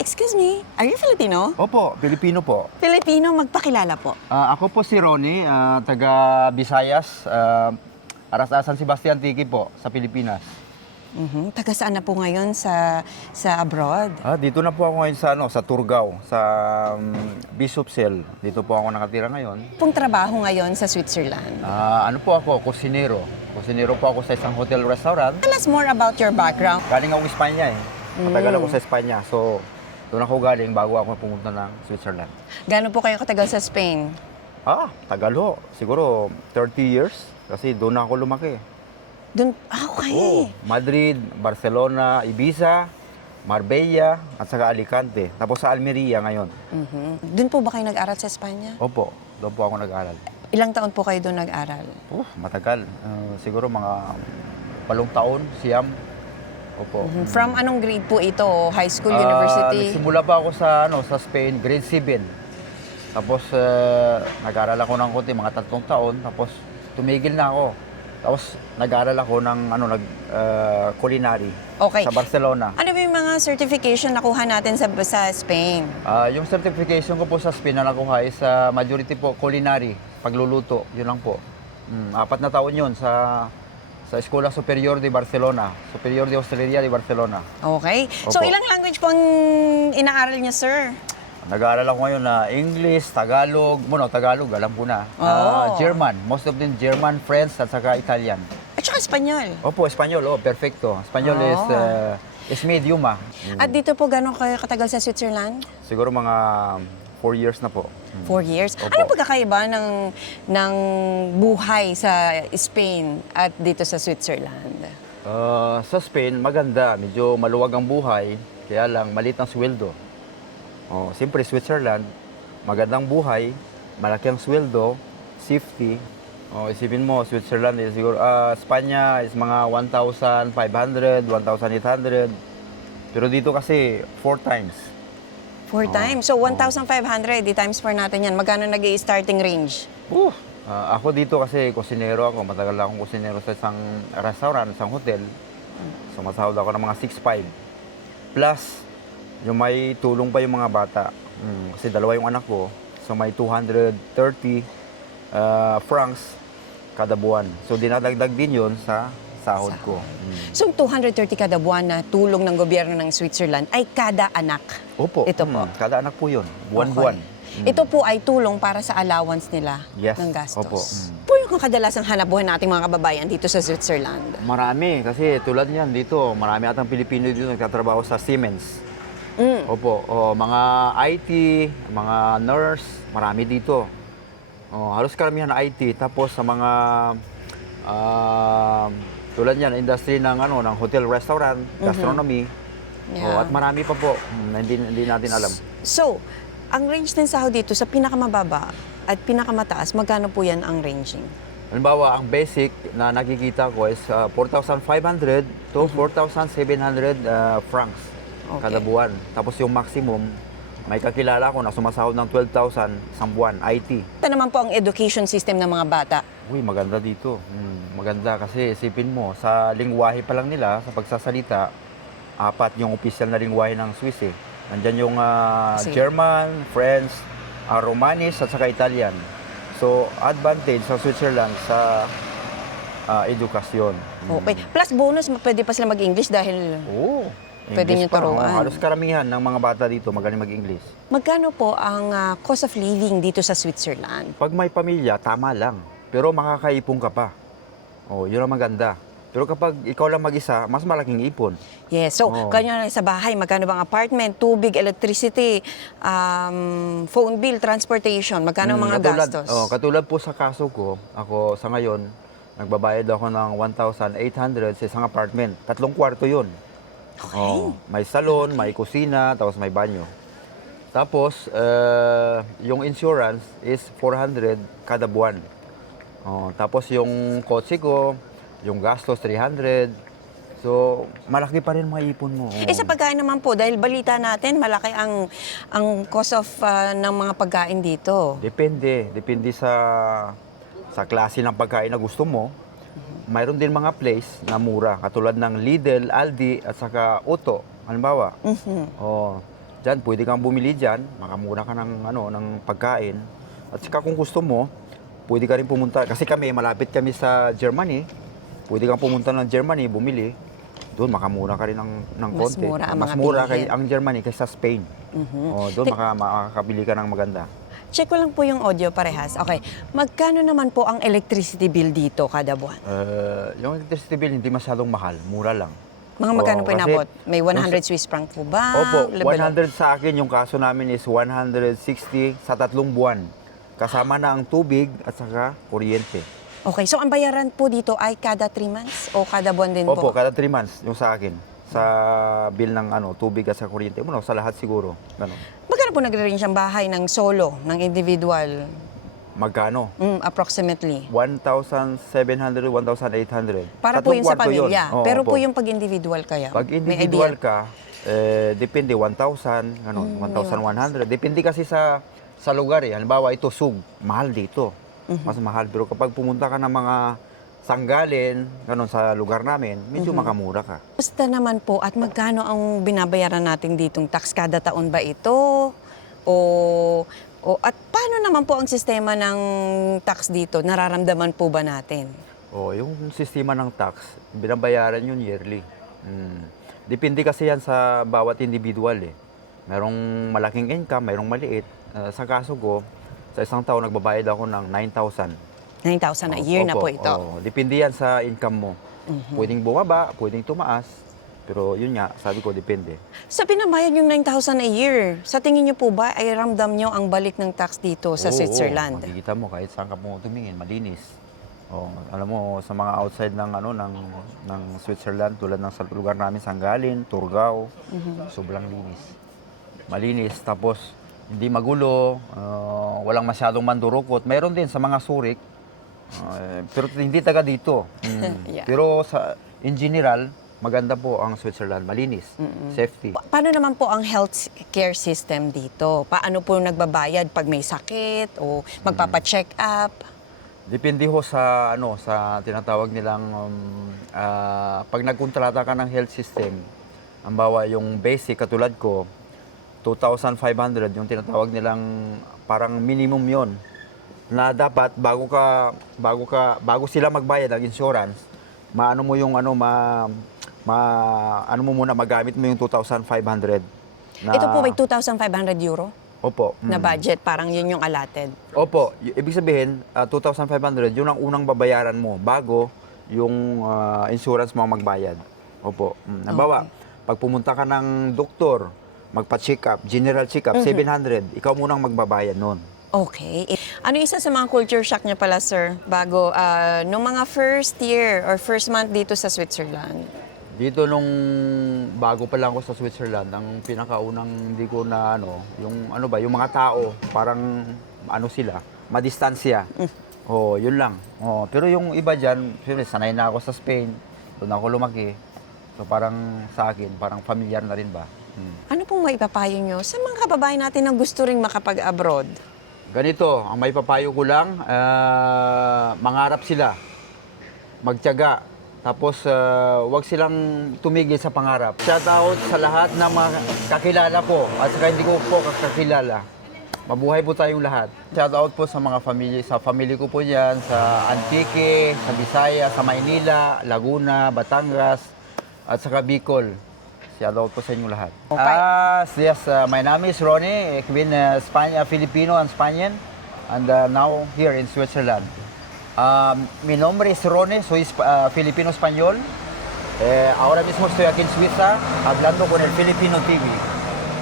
excuse me. Are you Filipino? Opo, Pilipino po. Filipino, magpakilala po. Ako po si Ronnie, taga Visayas, Aras-Asan Sebastian Tiki po, sa Pilipinas. Taga saan na po ngayon sa abroad? Dito na po ako ngayon sa Turgao, sa Bishop Cell. Dito po ako nakatira ngayon. Pong trabaho ngayon sa Switzerland. Ano po ako, kusinero. Kusinero po ako sa isang hotel-restaurant. Tell us more about your background. Galing ako Espanya eh. Matagal ako sa Espanya. So, doon ako galing bago ako pumunta ng Switzerland. Gaano po kayo katagal sa Spain? Tagal ho. Siguro 30 years. Kasi doon na ako lumaki. Doon, okay. Oo, Madrid, Barcelona, Ibiza, Marbella, at saka Alicante. Tapos sa Almeria ngayon. Doon po ba kayo nag-aral sa Espanya? Opo, doon po ako nag-aral. Ilang taon po kayo doon nag-aral? Matagal. Siguro mga 8 taon, siyam. Opo. From anong grade po ito? High school, university? Nagsimula pa ako sa Spain, grade 7. Tapos nag-aral ako ng konti, mga 3 taon. Tapos tumigil na ako. Tapos nag-aral ako ng culinary sa Barcelona. Ano ba yung mga certification nakuha natin sa Spain? Yung certification ko po sa Spain na nakuha is majority po culinary, pagluluto, yun lang po. 4 na taon yun sa Escuela Superior de Barcelona, Superior de Hostelería de Barcelona. Okay. So Opo. ilang language po ang inaaral niya, sir? Nag-aaral ako ngayon na English, Tagalog, Tagalog, alam ko na. German, most of them German, French, at saka Italian. At saka Espanyol. Opo, Espanyol, perfecto. Espanyol is medium. At dito po, gano'n kayo katagal sa Switzerland? Siguro mga 4 years na po. 4 years. Opo. Ano pagkakaiba ng buhay sa Spain at dito sa Switzerland? Sa Spain, maganda. Medyo maluwag ang buhay, kaya lang maliit ang sweldo. Siyempre, Switzerland, magandang buhay, malaki ang sweldo, safety. Isipin mo, Switzerland is siguro, Espanya is mga 1,500, 1,800. Pero dito kasi, 4 times. 4 times. So, 1,500, i-times 4 natin yan. Magkano nag-i-starting range? Ako dito kasi kusinero ako. Matagal akong kusinero sa isang restaurant, isang hotel. Sumasahod ako ng mga 6,500. Plus, yung may tulong pa yung mga bata. Kasi 2 yung anak ko. So may 230 francs kada buwan. So dinadagdag din yun sa sahod ko. So, 230 kada buwan na tulong ng gobyerno ng Switzerland ay kada anak? Opo. Ito po? Kada anak po yun. Buwan-buwan. Ito po ay tulong para sa allowance nila ng gastos. Opo. Po yung kadalasang hanapbuhay nating mga kababayan dito sa Switzerland? Marami. Kasi tulad niyan dito, marami atang Pilipino dito nagtatrabaho sa Siemens. Opo, mga IT, mga nurse, marami dito. Halos karamihan na IT. Tapos sa mga tulad niyan, industry ng hotel, restaurant, gastronomy. At marami pa po na hindi natin alam. So, ang range ng sahod dito sa pinakamababa at pinakamataas, magkano po yan ang ranging? Halimbawa, ang basic na nakikita ko is 4,500 to 4,700 francs. Kada buwan. Tapos yung maximum, may kakilala ko na sumasahod ng 12,000 isang buwan, IT. Ito naman po ang education system ng mga bata. Maganda dito. Maganda kasi isipin mo, sa lingwahe pa lang nila, sa pagsasalita, 4 yung official na lingwahe ng Swiss eh. Nandyan yung German, French, Romanis at saka Italian. So, advantage sa Switzerland sa edukasyon. Okay. Plus bonus, pwede pa sila mag-English dahil... Pwede niyo turuan. Halos karamihan ng mga bata dito magaling mag-English. Magkano po ang cost of living dito sa Switzerland? Pag may pamilya, tama lang. Pero makakaipon ka pa. Yun ang maganda. Pero kapag ikaw lang mag-isa, mas malaking ipon. Yes. So, kanya sa bahay, magkano bang apartment, tubig, electricity, phone bill, transportation, magkano ang mga gastos? Katulad po sa kaso ko, ako sa ngayon, nagbabayad ako ng 1,800 sa isang apartment. 3 kwarto yun. Okay. May salon, may kusina, tapos may banyo. Tapos, yung insurance is 400 kada buwan. Tapos yung kotse ko, yung gastos 300. So, malaki pa rin maipon mo. Sa pagkain naman po, dahil balita natin, malaki ang cost of ng mga pagkain dito. Depende. Depende sa klase ng pagkain na gusto mo. Mayroon din mga place na mura, katulad ng Lidl, Aldi, at saka Otto, halimbawa. Diyan, pwede kang bumili diyan, makamura ka ng ng pagkain. At saka kung gusto mo, pwede ka rin pumunta kasi kami malapit kami sa Germany. Pwede kang pumunta ng Germany, bumili. Doon makamura ka rin ng Mas konti. mura ang Mas mga mura bilihin. ang Germany kaysa Spain. Doon makakabili ka ng maganda. Check ko lang po yung audio parehas. Okay. Magkano naman po ang electricity bill dito kada buwan? Yung electricity bill hindi masyadong mahal, mura lang. Mga magkano po kasi inabot? May 100 Swiss franc po ba? Opo, Level 100 sa akin, yung kaso namin is 160 sa 3 buwan. Kasama na ang tubig at saka kuryente. Okay, so ang bayaran po dito ay kada 3 months o kada buwan din Opo, po? kada 3 months yung sa akin. Sa bill ng tubig at sa kuryente. Sa lahat siguro. Ganun. Magkano po nagre-range ang bahay ng solo, ng individual? Magkano? Approximately. 1,700, 1,800. Para po Tatlong yun sa kwarto yun. pamilya. Oo, Pero opo. po yung pag-individual kaya? Pag may individual idea? ka, depende 1,000, ganun, 1,100. Depende kasi sa lugar eh. Halimbawa ito Sug, mahal dito. Mas mahal. Pero kapag pumunta ka ng mga Sanggalin, ganun sa lugar namin, medyo makamura ka. Basta naman po at magkano ang binabayaran natin ditong tax? Kada taon ba ito? At paano naman po ang sistema ng tax dito? Nararamdaman po ba natin? Yung sistema ng tax, binabayaran yun yearly. Depende kasi yan sa bawat individual eh. Merong malaking income, merong maliit. Sa kaso ko, sa isang taon nagbabayad ako ng 9,000. 9,000 a year na po ito. Depende yan sa income mo. Pwedeng bumaba, pwedeng tumaas. Pero yun nga, sabi ko, depende. Sa binabayad yung 9,000 a year, sa tingin niyo po ba ay ramdam niyo ang balik ng tax dito sa Switzerland? Makikita mo kahit saan ka mo tumingin, malinis. Alam mo, sa mga outside ng Switzerland, tulad ng sa lugar namin, Sanggalin, Turgao, sobrang linis. Malinis, tapos hindi magulo, walang masyadong mandurukot. Mayroon din sa mga surik, pero hindi taga dito. Yeah. Pero in general, maganda po ang Switzerland, malinis, safety. Paano naman po ang health care system dito? Paano po nagbabayad pag may sakit o magpapa-check up? Depende ho sa sa tinatawag nilang pag nagkontrata ka ng health system, ang bawa yung basic katulad ko 2,500 yung tinatawag nilang parang minimum yon na dapat bago sila magbayad ng insurance, maano mo yung ano mo muna magamit mo yung 2,500 na Ito po may 2,500 euro Opo. na budget, parang yun yung allotted. Opo, ibig sabihin 2,500 yun ang unang babayaran mo bago yung insurance mo magbayad. Opo. Halimbawa, pag pumunta ka ng doktor, magpa-check up, general check up, 700, ikaw munang magbabayad noon. Okay. Ano isa sa mga culture shock niya pala, sir, bago, nung mga first year or first month dito sa Switzerland? Dito nung bago pa lang ako sa Switzerland, ang pinakaunang hindi ko na yung mga tao, parang sila, madistansya. Yun lang. Pero yung iba diyan, sanay na ako sa Spain, doon ako lumaki. So parang sa akin, parang familiar na rin ba. Ano pong maipapayo nyo sa mga kababayan natin na gusto ring makapag-abroad? Ganito, ang may papayo ko lang, mangarap sila, magtiyaga, tapos wag silang tumigil sa pangarap. Shout out sa lahat ng mga kakilala ko at saka hindi ko po kakilala. Mabuhay po tayong lahat. Shout out po sa mga family ko po yan, sa Antique, sa Bisaya, sa Maynila, Laguna, Batangas, at saka Bicol. Shout out po sa inyong lahat. Yes, my name is Ronnie. Ik ben Filipino and Spaniard. And now here in Switzerland. Mi nombre es Ronnie, soy filipino-español. Ahora mismo estoy aquí en Suiza hablando con el Filipino TV.